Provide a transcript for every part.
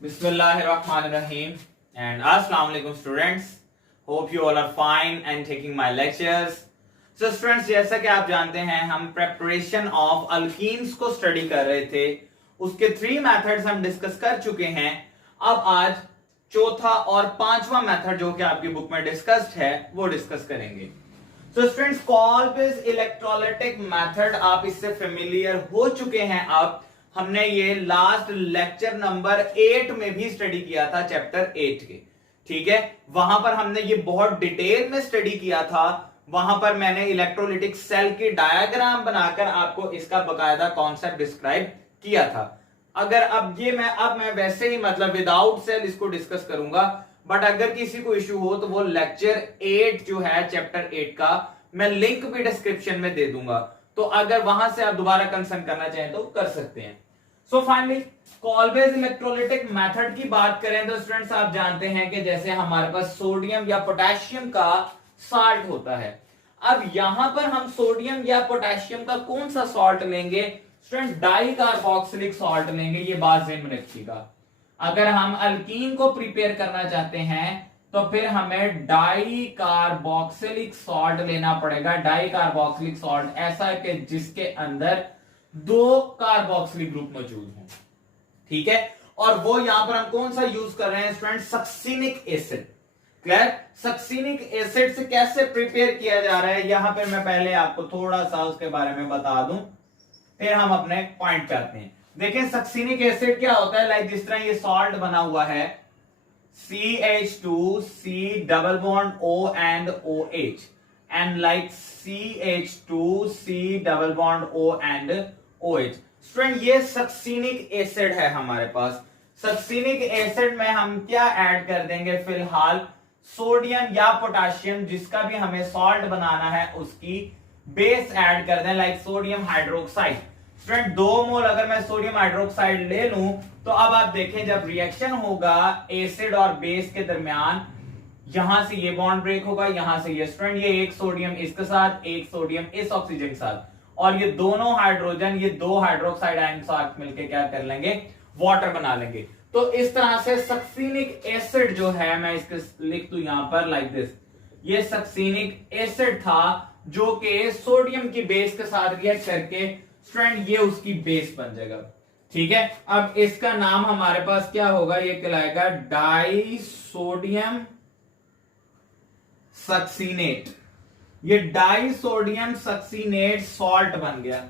Bismillahirrahmanirrahim and Assalamu alaikum students. Hope you all are fine and taking my lectures. So students, जैसा कि आप जानते हैं हम preparation of alkenes को study कर रहे थे. उसके 3 methods हम discuss कर चुके हैं. अब आज चौथा और पांचवा मेथड जो कि आपकी बुक में डिस्कस्ड है वो डिस्कस करेंगे. So students, Kolbe's electrolytic method आप इससे फेमिलियर हो चुके हैं. अब हमने ये लास्ट लेक्चर नंबर 8 में भी स्टडी किया था, चैप्टर 8 के. ठीक है, वहां पर हमने ये बहुत डिटेल में स्टडी किया था. वहां पर मैंने इलेक्ट्रोलिटिक सेल की डायग्राम बनाकर आपको इसका बकायदा कॉन्सेप्ट डिस्क्राइब किया था. अगर अब मैं वैसे ही मतलब विदाउट सेल इसको डिस्कस करूंगा, बट अगर किसी को इश्यू हो तो वो लेक्चर 8 जो है चैप्टर 8 का मैं लिंक भी डिस्क्रिप्शन में दे दूंगा. तो अगर वहां से आप दोबारा कंसर्न करना चाहें तो कर सकते हैं. सो फाइनली कॉल्बेज इलेक्ट्रोलिटिक मेथड की बात करें तो स्टूडेंट्स आप जानते हैं कि जैसे हमारे पास सोडियम या पोटेशियम का साल्ट होता है. अब यहां पर हम सोडियम या पोटेशियम का कौन सा सॉल्ट लेंगे स्टूडेंट्स? डाई कार्बोक्सिलिक सॉल्ट लेंगे. ये बात ध्यान में रखिएगा. अगर हम अल्कीन को प्रिपेयर करना चाहते हैं तो फिर हमें डाई कार्बोक्सिलिक सॉल्ट लेना पड़ेगा. डाई कार्बोक्सिलिक सॉल्ट ऐसा है कि जिसके अंदर 2 कार्बोक्सिलिक ग्रुप मौजूद हो. ठीक है, और वो यहां पर हम कौन सा यूज कर रहे हैं student? Succinic acid. Clear? Succinic acid से कैसे प्रिपेयर किया जा रहा है यहां पर मैं पहले आपको थोड़ा सा उसके बारे में बता दूं, फिर हम अपने पॉइंट पे आते हैं. देखें सक्सिनिक एसिड क्या होता है. लाइक जिस तरह ये सॉल्ट बना हुआ है CH2C double bond O and OH and like CH2C double bond O and OH. Student ये सक्सिनिक एसिड है हमारे पास. सक्सिनिक एसिड में हम क्या ऐड कर देंगे फिलहाल? सोडियम या पोटेशियम जिसका भी हमें सॉल्ट बनाना है उसकी बेस ऐड कर दें, लाइक सोडियम हाइड्रोक्साइड. स्टूडेंट 2 मोल अगर मैं सोडियम हाइड्रोक्साइड ले लूं तो अब आप देखें जब रिएक्शन होगा एसिड और बेस के दरमियान, यहां से ये बॉन्ड ब्रेक होगा, यहां से ये. स्टूडेंट ये एक सोडियम इसके साथ, एक सोडियम इस ऑक्सीजन के साथ, और ये दोनों हाइड्रोजन ये 2 हाइड्रोक्साइड आयन साथ मिलकर क्या कर लेंगे? वाटर बना लेंगे. तो इस तरह से सक्सिनिक एसिड जो है, मैं इसके लिख दूं यहां पर लाइक दिस. ये सक्सिनिक एसिड था जो कि सोडियम की बेस के साथ रिएक्ट करके स्टूडेंट ये उसकी बेस बन जाएगा. ठीक है, अब इसका नाम हमारे पास क्या होगा? ये कहलाएगा डाई सोडियम सक्सीनेट. ये डाई सोडियम सक्सीनेट सॉल्ट बन गया.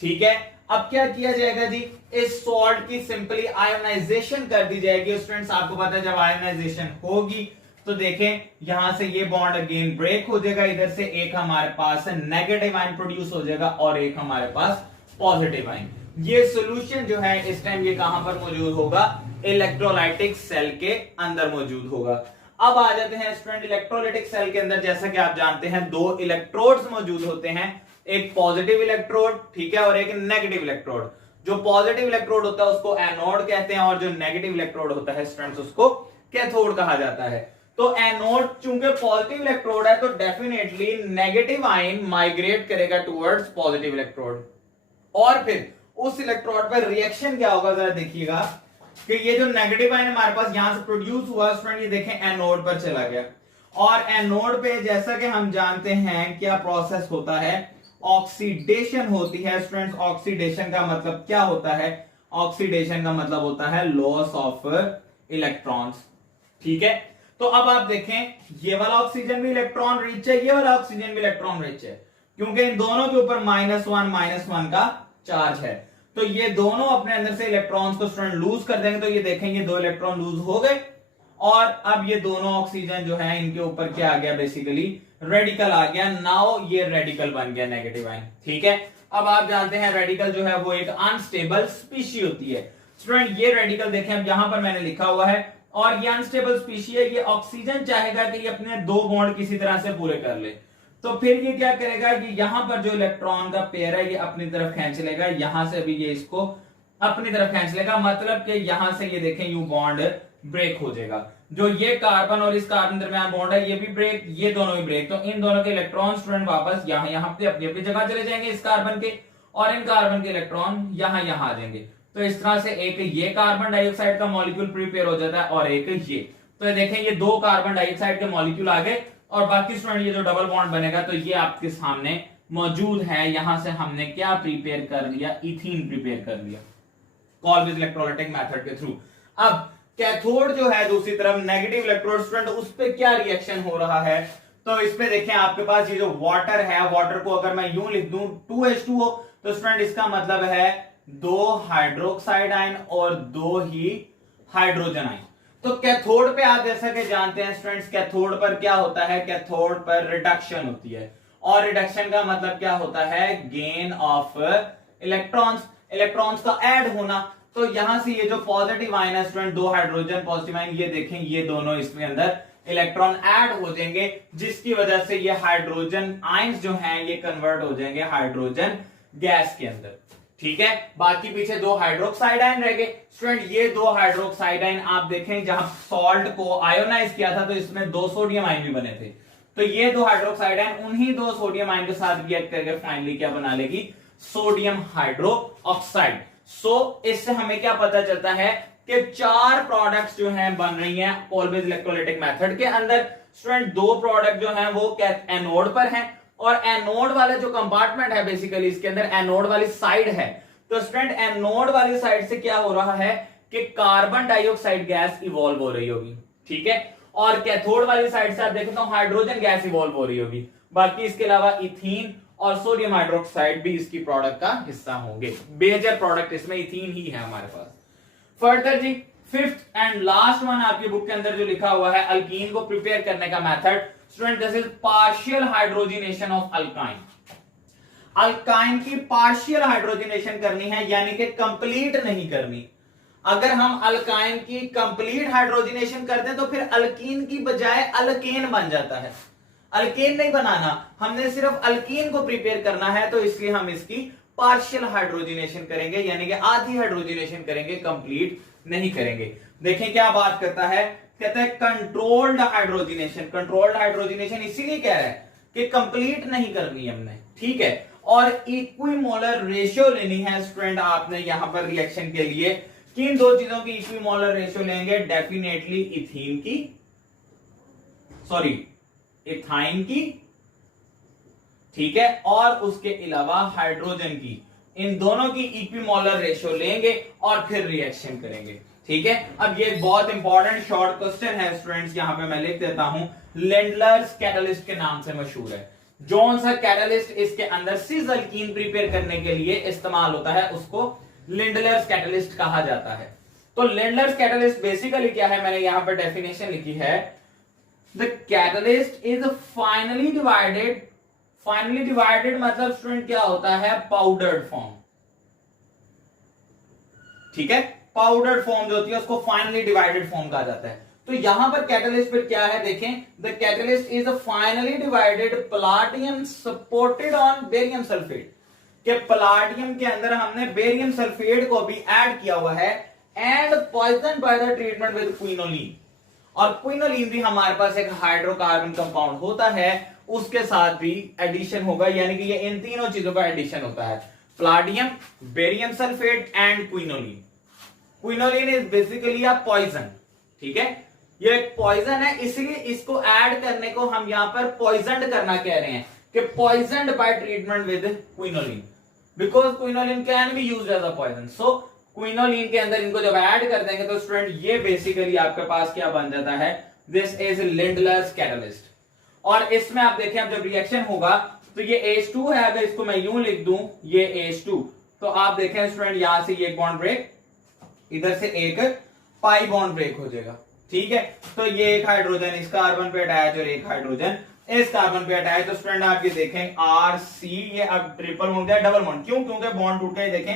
ठीक है, अब क्या किया जाएगा जी? इस सॉल्ट की सिंपली आयोनाइजेशन कर दी जाएगी. स्टूडेंट्स आपको पता है जब आयोनाइजेशन होगी तो देखें यहां से ये बॉन्ड अगेन ब्रेक हो जाएगा, इधर से एक हमारे पास नेगेटिव आयन प्रोड्यूस हो जाएगा और एक हमारे पास पॉजिटिव आयन. ये सॉल्यूशन जो है इस टाइम ये कहां पर मौजूद होगा? इलेक्ट्रोलाइटिक सेल के अंदर मौजूद होगा. अब आ जाते हैं स्टूडेंट इलेक्ट्रोलाइटिक सेल के अंदर. जैसा कि आप जानते हैं 2 इलेक्ट्रोड्स मौजूद होते हैं, एक पॉजिटिव इलेक्ट्रोड, ठीक है, और एक नेगेटिव इलेक्ट्रोड. जो पॉजिटिव इलेक्ट्रोड होता है उसको एनोड कहते हैं और जो नेगेटिव इलेक्ट्रोड होता है स्टूडेंट्स उसको कैथोड कहा जाता है. तो एनोड चूंकि पॉजिटिव इलेक्ट्रोड है तो डेफिनेटली नेगेटिव आयन माइग्रेट करेगा टुवर्ड्स पॉजिटिव इलेक्ट्रोड, और फिर उस इलेक्ट्रोड पर रिएक्शन क्या होगा जरा देखिएगा कि ये जो नेगेटिव आयन हमारे पास यहां से प्रोड्यूस हुआ स्टूडेंट, ये देखें एनोड पर चला गया, और एनोड पे जैसा कि हम जानते हैं क्या प्रोसेस होता है? ऑक्सीडेशन होती है. स्टूडेंट्स ऑक्सीडेशन का मतलब क्या होता है? ऑक्सीडेशन का मतलब होता है लॉस ऑफ इलेक्ट्रॉन्स. ठीक है, तो अब आप देखें ये वाला ऑक्सीजन भी इलेक्ट्रॉन रिच है, ये वाला ऑक्सीजन भी इलेक्ट्रॉन रिच है, क्योंकि इन दोनों के ऊपर -1 का चार्ज है. तो ये दोनों अपने अंदर से इलेक्ट्रॉन्स को स्टूडेंट लूज कर देंगे. तो ये देखें ये 2 इलेक्ट्रॉन लूज हो गए और अब ये दोनों ऑक्सीजन जो है इनके ऊपर क्या आ गया? बेसिकली रेडिकल आ गया. नाउ ये रेडिकल बन गया नेगेटिव आयन. ठीक है, अब आप जानते हैं रेडिकल जो है वो एक अनस्टेबल स्पीशी होती है. स्टूडेंट ये रेडिकल देखें अब यहां पर मैंने लिखा हुआ है, और ये अनस्टेबल स्पीशी है. ये ऑक्सीजन चाहेगा कि ये अपने 2 बॉन्ड किसी तरह से पूरे कर ले, तो फिर ये क्या करेगा कि यहां पर जो इलेक्ट्रॉन का पेयर है ये अपनी तरफ खींच लेगा. यहां से भी ये इसको अपनी तरफ खींच लेगा, मतलब कि यहां से ये देखें यू बॉन्ड ब्रेक हो जाएगा. जो ये कार्बन और इस कार्बन दरमियान बॉन्ड है ये भी ब्रेक, ये दोनों भी ब्रेक. तो इन दोनों के इलेक्ट्रॉन स्टूडेंट वापस यहां पे अपनी अपनी जगह चले जाएंगे इस कार्बन के, और इन कार्बन के इलेक्ट्रॉन यहां आ जाएंगे. तो इस तरह से एक ये कार्बन डाइऑक्साइड का मॉलिक्यूल प्रिपेयर हो जाता है और एक ये। तो देखें ये दो कार्बन डाइऑक्साइड के मॉलिक्यूल आ गए और बाकी स्टूडेंट ये जो डबल बॉन्ड बनेगा तो ये आपके सामने मौजूद है। यहां से हमने क्या प्रिपेयर कर लिया, इथीन प्रिपेयर कर लिया कॉल्विज इलेक्ट्रोलाइटिक मेथड के थ्रू। अब कैथोड जो है दूसरी तरफ नेगेटिव इलेक्ट्रोड स्टूडेंट, उस पे क्या रिएक्शन हो रहा है, तो इस पे देखें आपके पास ये जो वाटर है, वाटर को अगर मैं यूं लिख दूं 2H2O, तो स्टूडेंट इसका मतलब है 2 हाइड्रोक्साइड आयन और 2 ही हाइड्रोजन आयन। तो कैथोड पे आप जैसा कि जानते हैं स्टूडेंट्स, कैथोड पर क्या होता है, कैथोड पर रिडक्शन होती है और रिडक्शन का मतलब क्या होता है, गेन ऑफ इलेक्ट्रॉन्स, इलेक्ट्रॉन्स का ऐड होना। तो यहां से ये जो पॉजिटिव आयन है स्टूडेंट, 2 हाइड्रोजन पॉजिटिव आयन, ये देखें ये दोनों इसमें अंदर इलेक्ट्रॉन ऐड हो जाएंगे, जिसकी वजह से ये हाइड्रोजन आयंस जो हैं ये कन्वर्ट हो जाएंगे हाइड्रोजन गैस के अंदर। ठीक है, बाकी पीछे 2 हाइड्रोक्साइड आयन रह गए स्टूडेंट। ये 2 हाइड्रोक्साइड आयन आप देखें जहां सॉल्ट को आयोनाइज किया था तो इसमें 2 सोडियम आयन भी बने थे। तो ये 2 हाइड्रोक्साइड आयन उन्हीं 2 सोडियम आयन के साथ रिएक्ट करके फाइनली क्या बना लेगी, सोडियम हाइड्रो ऑक्साइड। सो इससे हमें क्या पता चलता है कि 4 प्रोडक्ट्स जो हैं बन रही हैं कॉल्विज इलेक्ट्रोलाइटिक मेथड के अंदर। स्टूडेंट 2 प्रोडक्ट जो हैं वो एनोड पर हैं और एनोड वाला जो कंपार्टमेंट है बेसिकली इसके अंदर एनोड वाली साइड है। तो स्टूडेंट एनोड वाली साइड से क्या हो रहा है कि कार्बन डाइऑक्साइड गैस इवॉल्व हो रही होगी। ठीक है, और कैथोड वाली साइड से आप देखें तो हाइड्रोजन गैस इवॉल्व हो रही होगी। बाकी इसके अलावा इथीन और सोडियम हाइड्रोक्साइड भी इसकी प्रोडक्ट का हिस्सा होंगे। मेजर प्रोडक्ट इसमें इथीन ही है हमारे पास। फर्दर जी, फिफ्थ एंड लास्ट वन आपकी बुक के अंदर जो लिखा हुआ है अल्कीन को प्रिपेयर करने का method student, this is partial hydrogenation of alkyne. Alkyne की पार्शियल हाइड्रोजिनेशन करनी है, यानी कि कंप्लीट नहीं करनी। अगर हम अल्काइन की कंप्लीट हाइड्रोजिनेशन करते हैं तो फिर अल्कीन की बजाय अल्केन बन जाता है। अल्केन नहीं बनाना, हमने सिर्फ अल्कीन को प्रिपेयर करना है, तो इसलिए हम इसकी पार्शियल हाइड्रोजिनेशन करेंगे, यानी कि आधी हाइड्रोजिनेशन करेंगे, कंप्लीट नहीं करेंगे। देखें क्या बात करता है, कहता है कंट्रोल्ड हाइड्रोजिनेशन। कंट्रोल्ड हाइड्रोजिनेशन इसीलिए कह रहा है कि कंप्लीट नहीं करनी हमने, ठीक है। और इक्विमोलर रेशियो लेनी है स्टूडेंट आपने यहां पर रिएक्शन के लिए। किन 2 चीजों की इक्विमोलर रेशियो लेंगे, डेफिनेटली इथीन की, सॉरी इथाइन की, ठीक है, और उसके अलावा हाइड्रोजन की। इन दोनों की इक्विमोलर रेशियो लेंगे और फिर रिएक्शन करेंगे। ठीक है, अब ये बहुत इंपॉर्टेंट शॉर्ट क्वेश्चन है स्टूडेंट्स, यहां पे मैं लिख देता हूं। लेंडलर्स कैटलिस्ट के नाम से मशहूर है। जौन सा कैटलिस्ट इसके अंदर सिस अल्कीन प्रिपेयर करने के लिए इस्तेमाल होता है उसको लेंडलर्स कैटलिस्ट कहा जाता है। तो लेंडलर्स कैटलिस्ट बेसिकली क्या है, मैंने यहां पर डेफिनेशन लिखी है, the catalyst is finely divided. Finally divided मतलब स्टूडेंट क्या होता है, पाउडर्ड फॉर्म। ठीक है, पाउडर्ड फॉर्म जो होती है उसको फाइनली डिवाइडेड फॉर्म कहा जाता है। तो यहां पर कैटलिस्ट पर क्या है, देखें, the catalyst is finely divided platinum supported on barium sulphate. के पलाटियम के अंदर हमने बेरियम सल्फेट को भी ऐड किया हुआ है, and poison by the treatment with quinoline. और क्विनोलिन भी हमारे पास एक हाइड्रोकार्बन कंपाउंड होता है, उसके साथ भी एडिशन होगा, यानी कि ये इन तीनों चीजों का एडिशन होता है, platinum, barium sulphate and quinoline. Quinoline is basically a poison. ठीक है, ये एक पॉइजन है, इसलिए इसको ऐड करने को हम यहां पर पॉइजनड करना कह रहे हैं कि poisoned by treatment with quinoline, because quinoline can be used as a poison. So quinoline के अंदर इनको जब ऐड कर देंगे तो स्टूडेंट ये बेसिकली आपके पास क्या बन जाता है, दिस इज लेंडलर्स कैटलिस्ट। और इसमें आप देखें अब जब रिएक्शन होगा तो ये H2 है, अगर इसको मैं यूं लिख दूं ये H2, तो आप देखें स्टूडेंट यहां से ये बॉन्ड ब्रेक, इधर से एक पाई बॉन्ड ब्रेक हो जाएगा। ठीक है, तो ये एक हाइड्रोजन इस कार्बन पे अटैच और एक हाइड्रोजन इस कार्बन पे अटैच। तो स्टूडेंट आप ये देखें RC, ये अब ट्रिपल बॉन्ड गया डबल बॉन्ड, क्यों, क्योंकि बॉन्ड टूट गए, देखें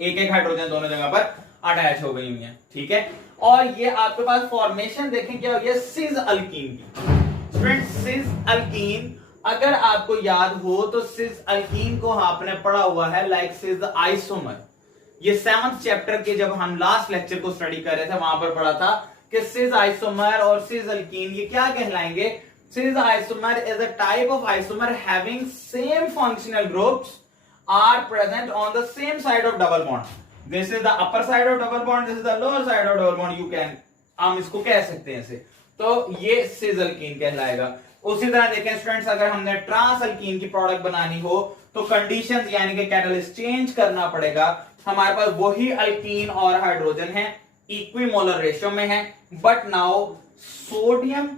एक एक हाइड्रोजन दोनों जगह पर अटैच हो गई हुई है। ठीक है, और ये आपके पास फॉर्मेशन देखें क्या हो गया, सिस अल्कीन की। स्टूडेंट सिस अल्कीन, अगर आपको याद हो तो सिस अल्कीन को आपने पढ़ा हुआ है लाइक सिस आइसोमर। ये 7th चैप्टर के जब हम लास्ट लेक्चर को स्टडी कर रहे थे वहां पर पढ़ा था कि सिस आइसोमर और सिस अल्कीन ये क्या कहलाएंगे। Cis isomer is a type of isomer having same functional groups are present on the same side of double bond. This is the upper side of double bond, this is the lower side of double bond, you can, हम इसको कह सकते हैं ऐसे। तो ये सिस alkyne कहलाएगा। उसी तरह देखें स्टूडेंट्स, अगर हमने ट्रांस अल्कीन की प्रोडक्ट बनानी हो तो कंडीशंस यानी कि कैटलिस्ट चेंज करना पड़ेगा। हमारे पास वही अल्कीन और हाइड्रोजन है, इक्विमोलर रेशियो में है, बट नाउ सोडियम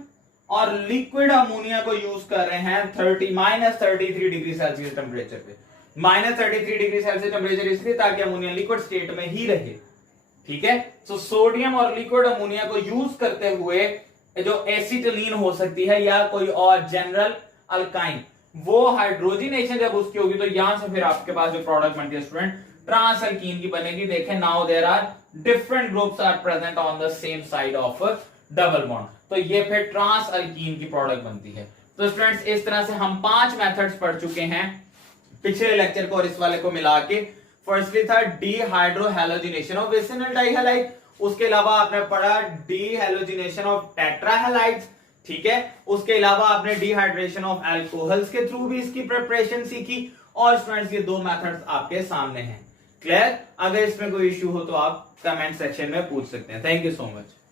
और लिक्विड अमोनिया को यूज कर रहे हैं -33 डिग्री सेल्सियस टेम्परेचर पे। -33 डिग्री सेल्सियस टेम्परेचर इसलिए ताकि अमोनिया लिक्विड स्टेट में ही रहे, ठीक है। तो सोडियम और लिक्विड अमोनिया को यूज करते हुए जो एसिटिलीन हो सकती है या कोई और जनरल अल्काइन, वो हाइड्रोजनेशन जब उसकी होगी तो यहां से फिर आपके पास जो प्रोडक्ट बनती है स्टूडेंट ट्रांस अल्कीन की बनेगी। देखें now there are different groups are present on the same side of double bond, तो ये फिर ट्रांस अल्कीन की प्रोडक्ट बनती है। तो स्टूडेंट्स इस तरह से हम 5 मेथड्स पढ़ चुके हैं पिछले लेक्चर को और इस वाले को मिला के। फर्स्टली था डीहाइड्रोहैलोजिनेशन ऑफ विसिनल डाइहैलाइड, उसके अलावा आपने पढ़ा डीहैलोजिनेशन ऑफ टेट्राहैलाइड्स, ठीक है। उसके अलावा आपने डिहाइड्रेशन ऑफ अल्कोहल्स के थ्रू भी इसकी प्रिपरेशन सीखी। और स्टूडेंट्स ये 2 मेथड्स आपके सामने हैं। क्लियर? अगर इसमें कोई इश्यू हो तो आप कमेंट सेक्शन में पूछ सकते हैं। Thank you so much.